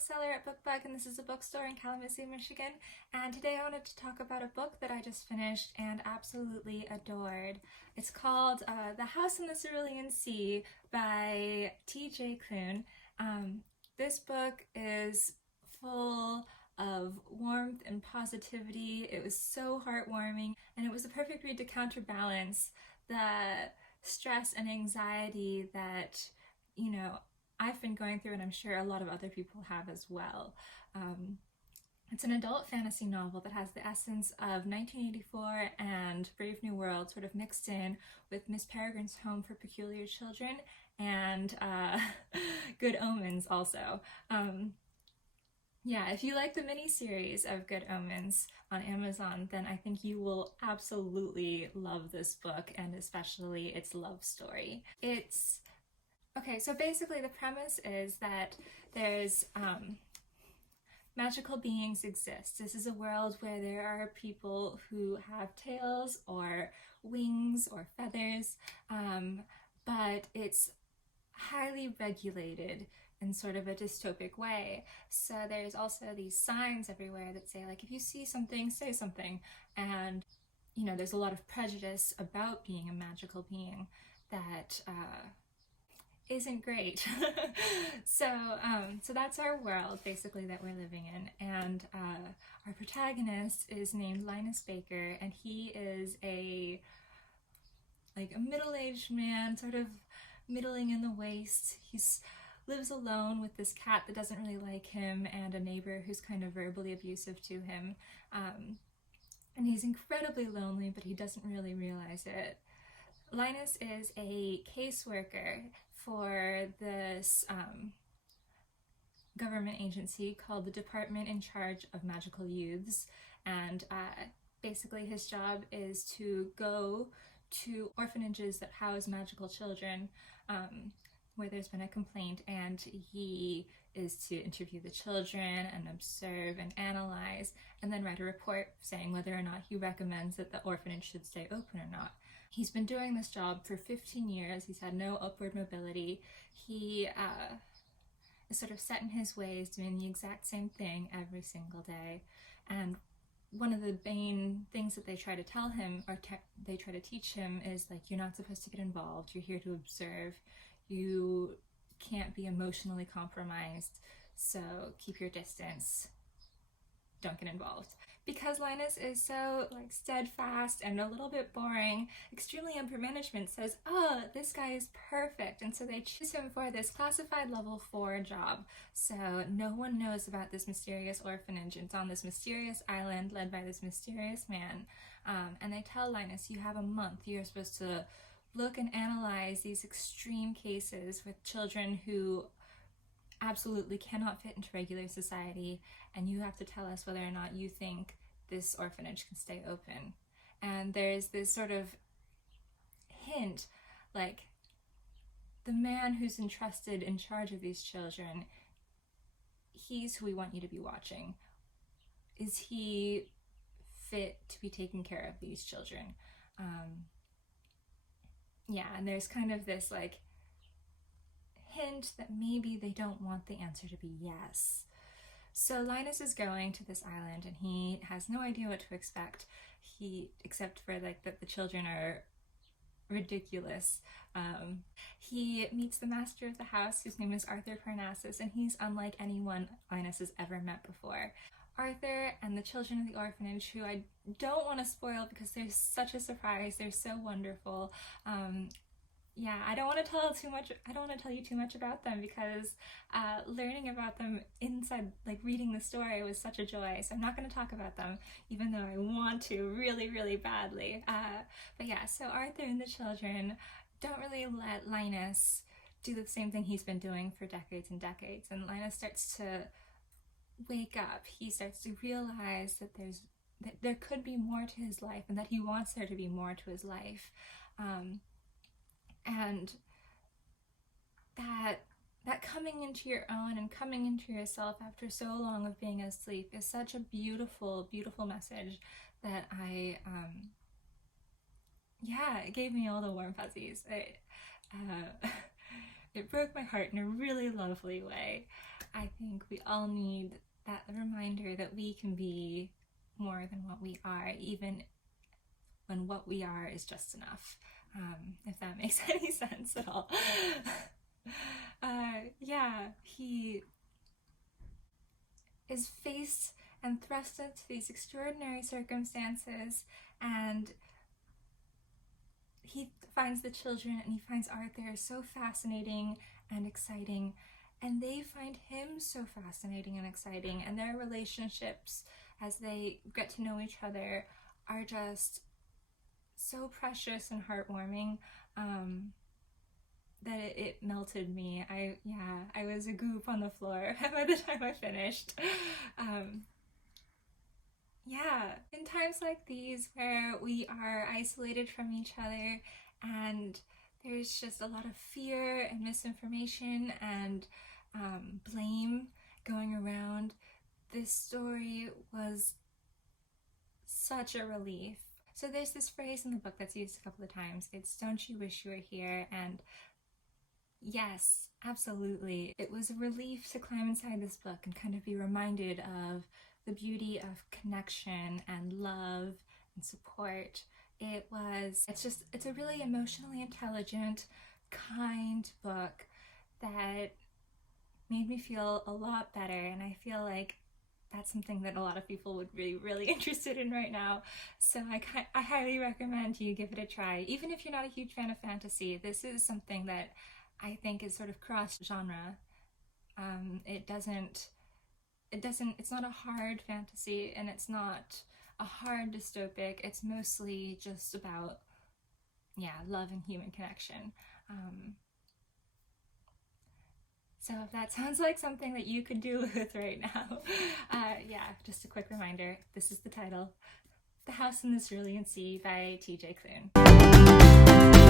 bookseller at BookBug, and this is a bookstore in Kalamazoo, Michigan. And today I wanted to talk about a book that I just finished and absolutely adored. It's called The House in the Cerulean Sea by T.J. Klune. This book is full of warmth and positivity. It was so heartwarming, and it was the perfect read to counterbalance the stress and anxiety that, I've been going through, and I'm sure a lot of other people have as well. It's an adult fantasy novel that has the essence of 1984 and Brave New World sort of mixed in with Miss Peregrine's Home for Peculiar Children and Good Omens also. If you like the mini-series of Good Omens on Amazon, then I think you will absolutely love this book, and especially its love story. So basically the premise is that there's magical beings exist. This is a world where there are people who have tails or wings or feathers, but it's highly regulated in sort of a dystopic way. So there's also these signs everywhere that say, like, if you see something, say something. And, there's a lot of prejudice about being a magical being that isn't great. So that's our world, basically, that we're living in. And our protagonist is named Linus Baker, and he is a middle-aged man, sort of middling in the waist. He's lives alone with this cat that doesn't really like him and a neighbor who's kind of verbally abusive to him. And he's incredibly lonely, but he doesn't really realize it. Linus is a caseworker for this government agency called the Department in Charge of Magical Youths, and basically his job is to go to orphanages that house magical children where there's been a complaint, and he is to interview the children and observe and analyze and then write a report saying whether or not he recommends that the orphanage should stay open or not. He's been doing this job for 15 years. He's had no upward mobility. He is sort of set in his ways, doing the exact same thing every single day. And one of the main things that they try to tell him, or they try to teach him, is like, you're not supposed to get involved. You're here to observe. You can't be emotionally compromised, so keep your distance. Don't get involved. Because Linus is so steadfast and a little bit boring, Extremely Upper Management says, oh, this guy is perfect, and so they choose him for this classified level 4 job. So no one knows about this mysterious orphanage. It's on this mysterious island led by this mysterious man, and they tell Linus, you have a month. You're supposed to look and analyze these extreme cases with children who absolutely cannot fit into regular society, and you have to tell us whether or not you think this orphanage can stay open. And there's this sort of hint, like, the man who's entrusted in charge of these children, he's who we want you to be watching. Is he fit to be taking care of these children? And there's kind of this hint that maybe they don't want the answer to be yes. So Linus is going to this island, and he has no idea what to expect. Except for that the children are ridiculous. He meets the master of the house, whose name is Arthur Parnassus, and he's unlike anyone Linus has ever met before. Arthur and the children of the orphanage, who I don't want to spoil because they're such a surprise, they're so wonderful. I don't want to tell you too much about them, because learning about them inside, reading the story, was such a joy. So I'm not going to talk about them, even though I want to really, really badly. So Arthur and the children don't really let Linus do the same thing he's been doing for decades and decades. And Linus starts to wake up. He starts to realize that there could be more to his life, and that he wants there to be more to his life. And that coming into your own and coming into yourself after so long of being asleep is such a beautiful, beautiful message that it gave me all the warm fuzzies. It broke my heart in a really lovely way. I think we all need that reminder that we can be more than what we are, even when what we are is just enough, if that makes any sense at all. Yeah, he is faced and thrust into these extraordinary circumstances, and he finds the children and he finds Arthur so fascinating and exciting, and they find him so fascinating and exciting, and their relationships as they get to know each other are just so precious and heartwarming, that it melted me. I was a goop on the floor by the time I finished. Yeah, in times like these where we are isolated from each other and there's just a lot of fear and misinformation and blame going around, this story was such a relief. So there's this phrase in the book that's used a couple of times. It's "don't you wish you were here?" And yes, absolutely. It was a relief to climb inside this book and kind of be reminded of the beauty of connection and love and support. It's a really emotionally intelligent, kind book that made me feel a lot better, and I feel like that's something that a lot of people would be really interested in right now. So I highly recommend you give it a try. Even if you're not a huge fan of fantasy, this is something that I think is sort of cross-genre. It's not a hard fantasy, and it's not a hard dystopic. It's mostly just about, love and human connection. So if that sounds like something that you could do with right now, just a quick reminder, this is the title, The House in the Cerulean Sea by T.J. Klune.